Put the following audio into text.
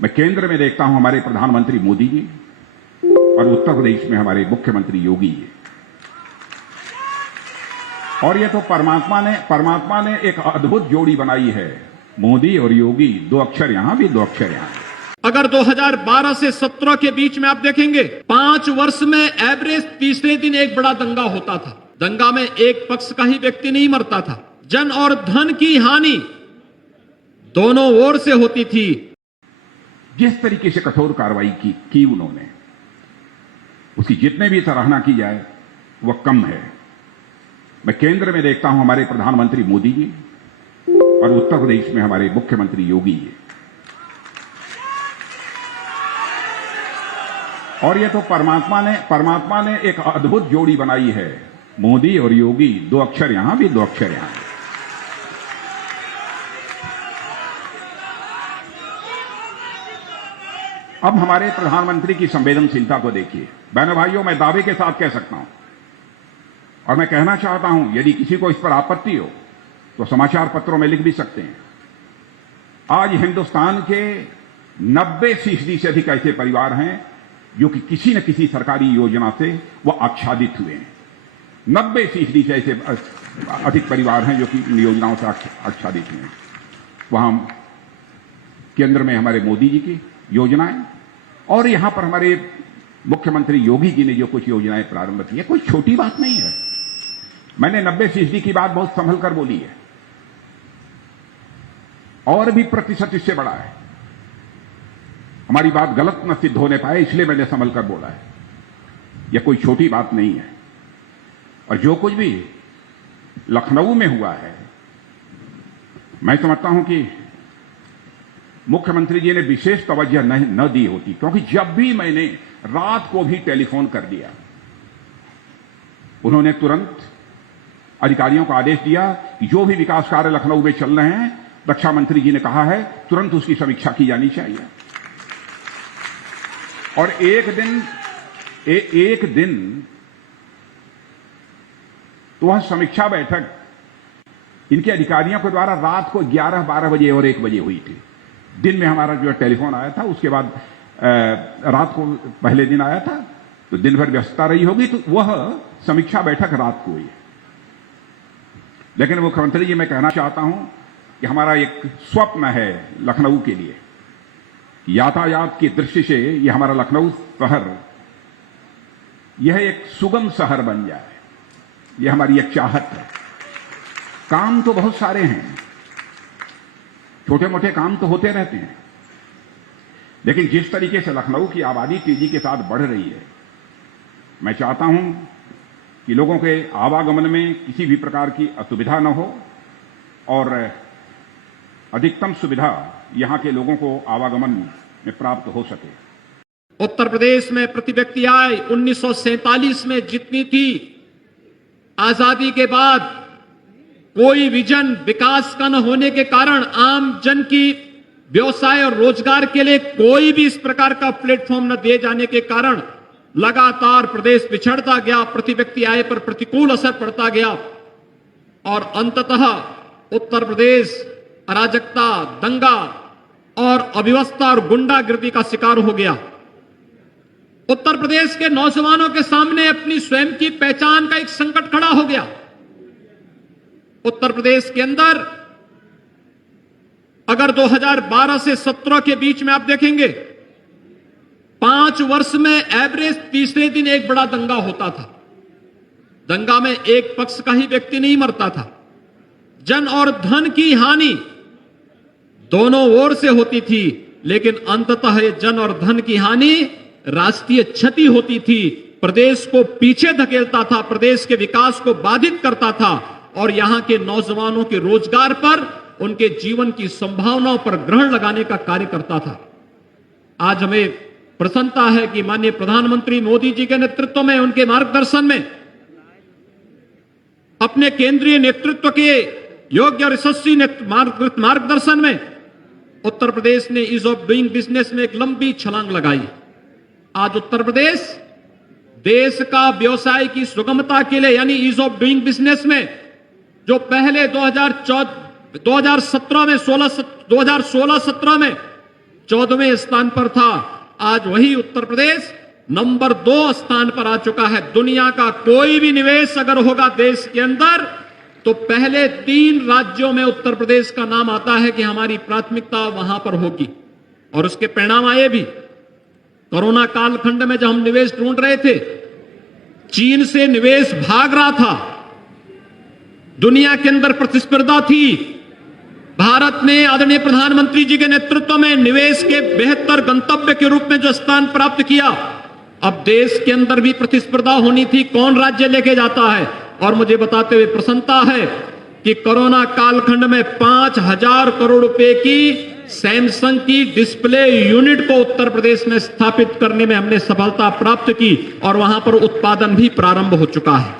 मैं केंद्र में देखता हूं हमारे प्रधानमंत्री मोदी जी और उत्तर प्रदेश में हमारे मुख्यमंत्री योगी जी। और ये तो परमात्मा ने एक अद्भुत जोड़ी बनाई है, मोदी और योगी, 2 अक्षर यहां भी 2 अक्षर यहां। अगर 2012 से 17 के बीच में आप देखेंगे 5 वर्ष में एवरेज तीसरे दिन एक बड़ा दंगा होता था। दंगा में एक पक्ष का ही व्यक्ति नहीं मरता था, जन और धन की हानि दोनों ओर से होती थी। जिस तरीके से कठोर कार्रवाई की उन्होंने, उसकी जितने भी सराहना की जाए वह कम है। मैं केंद्र में देखता हूं हमारे प्रधानमंत्री मोदी जी और उत्तर प्रदेश में हमारे मुख्यमंत्री योगी जी। और ये तो परमात्मा ने एक अद्भुत जोड़ी बनाई है, मोदी और योगी, 2 अक्षर यहां भी 2 अक्षर यहां। अब हमारे प्रधानमंत्री की संवेदनशीलता को देखिए। बहनों भाइयों, मैं दावे के साथ कह सकता हूं और मैं कहना चाहता हूं, यदि किसी को इस पर आपत्ति हो तो समाचार पत्रों में लिख भी सकते हैं। आज हिंदुस्तान के 90% से अधिक ऐसे परिवार हैं जो कि किसी न किसी सरकारी योजना से वो आच्छादित हुए हैं। 90% से ऐसे अधिक परिवार हैं जो कि इन योजनाओं से आच्छादित हुए हैं। वहां केंद्र में हमारे मोदी जी की योजनाएं और यहां पर हमारे मुख्यमंत्री योगी जी ने जो कुछ योजनाएं प्रारंभ की है, कोई छोटी बात नहीं है। मैंने 90% की बात बहुत संभल कर बोली है, और भी प्रतिशत इससे बड़ा है। हमारी बात गलत न सिद्ध होने पाए इसलिए मैंने संभल कर बोला है। यह कोई छोटी बात नहीं है। और जो कुछ भी लखनऊ में हुआ है, मैं समझता हूं कि मुख्यमंत्री जी ने विशेष तवज्जो न दी होती, क्योंकि जब भी मैंने रात को भी टेलीफोन कर दिया, उन्होंने तुरंत अधिकारियों को आदेश दिया कि जो भी विकास कार्य लखनऊ में चल रहे हैं, रक्षा मंत्री जी ने कहा है तुरंत उसकी समीक्षा की जानी चाहिए। और एक दिन तो वह समीक्षा बैठक इनके अधिकारियों के द्वारा रात को 11-12 बजे और 1 बजे हुई थी। दिन में हमारा जो टेलीफोन आया था, उसके बाद रात को पहले दिन आया था, तो दिन भर व्यस्तता रही होगी, तो वह समीक्षा बैठक रात को हुई है। लेकिन मुख्यमंत्री जी, मैं कहना चाहता हूं कि हमारा एक स्वप्न है लखनऊ के लिए, यातायात की दृष्टि से यह हमारा लखनऊ शहर यह एक सुगम शहर बन जाए। यह हमारी एक चाहत है। काम तो बहुत सारे हैं, छोटे मोटे काम तो होते रहते हैं, लेकिन जिस तरीके से लखनऊ की आबादी तेजी के साथ बढ़ रही है, मैं चाहता हूं कि लोगों के आवागमन में किसी भी प्रकार की असुविधा न हो और अधिकतम सुविधा यहां के लोगों को आवागमन में प्राप्त हो सके। उत्तर प्रदेश में प्रति व्यक्ति आय 1947 में जितनी थी, आजादी के बाद कोई विजन विकास का न होने के कारण, आम जन की व्यवसाय और रोजगार के लिए कोई भी इस प्रकार का प्लेटफॉर्म न दिए जाने के कारण लगातार प्रदेश पिछड़ता गया, प्रति व्यक्ति आय पर प्रतिकूल असर पड़ता गया और अंततः उत्तर प्रदेश अराजकता, दंगा और अव्यवस्था और गुंडागिर्दी का शिकार हो गया। उत्तर प्रदेश के नौजवानों के सामने अपनी स्वयं की पहचान का एक संकट खड़ा हो गया। उत्तर प्रदेश के अंदर अगर 2012 से 17 के बीच में आप देखेंगे 5 वर्ष में एवरेज तीसरे दिन एक बड़ा दंगा होता था। दंगा में एक पक्ष का ही व्यक्ति नहीं मरता था, जन और धन की हानि दोनों ओर से होती थी, लेकिन अंततः ये जन और धन की हानि राष्ट्रीय क्षति होती थी, प्रदेश को पीछे धकेलता था, प्रदेश के विकास को बाधित करता था और यहां के नौजवानों के रोजगार पर, उनके जीवन की संभावनाओं पर ग्रहण लगाने का कार्य करता था। आज हमें प्रसन्नता है कि माननीय प्रधानमंत्री मोदी जी के नेतृत्व में, उनके मार्गदर्शन में, अपने केंद्रीय नेतृत्व के योग्य और यशस्वी मार्गदर्शन में उत्तर प्रदेश ने ईज ऑफ डूइंग बिजनेस में एक लंबी छलांग लगाई। आज उत्तर प्रदेश देश का व्यवसाय की सुगमता के लिए, यानी ईज ऑफ डूइंग बिजनेस में, जो पहले 2016-17 में 14वें स्थान पर था। आज वही उत्तर प्रदेश नंबर 2 स्थान पर आ चुका है। दुनिया का कोई भी निवेश अगर होगा देश के अंदर तो पहले 3 राज्यों में उत्तर प्रदेश का नाम आता है कि हमारी प्राथमिकता वहां पर होगी। और उसके परिणाम आए भी। कोरोना कालखंड में जब हम निवेश ढूंढ रहे थे, चीन से निवेश भाग रहा था, दुनिया के अंदर प्रतिस्पर्धा थी। भारत ने आदरणीय प्रधानमंत्री जी के नेतृत्व में निवेश के बेहतर गंतव्य के रूप में जो स्थान प्राप्त किया, अब देश के अंदर भी प्रतिस्पर्धा होनी थी, कौन राज्य लेके जाता है। और मुझे बताते हुए प्रसन्नता है कि कोरोना कालखंड में 5,000 करोड़ रुपए की सैमसंग की डिस्प्ले यूनिट को उत्तर प्रदेश में स्थापित करने में हमने सफलता प्राप्त की और वहां पर उत्पादन भी प्रारंभ हो चुका है।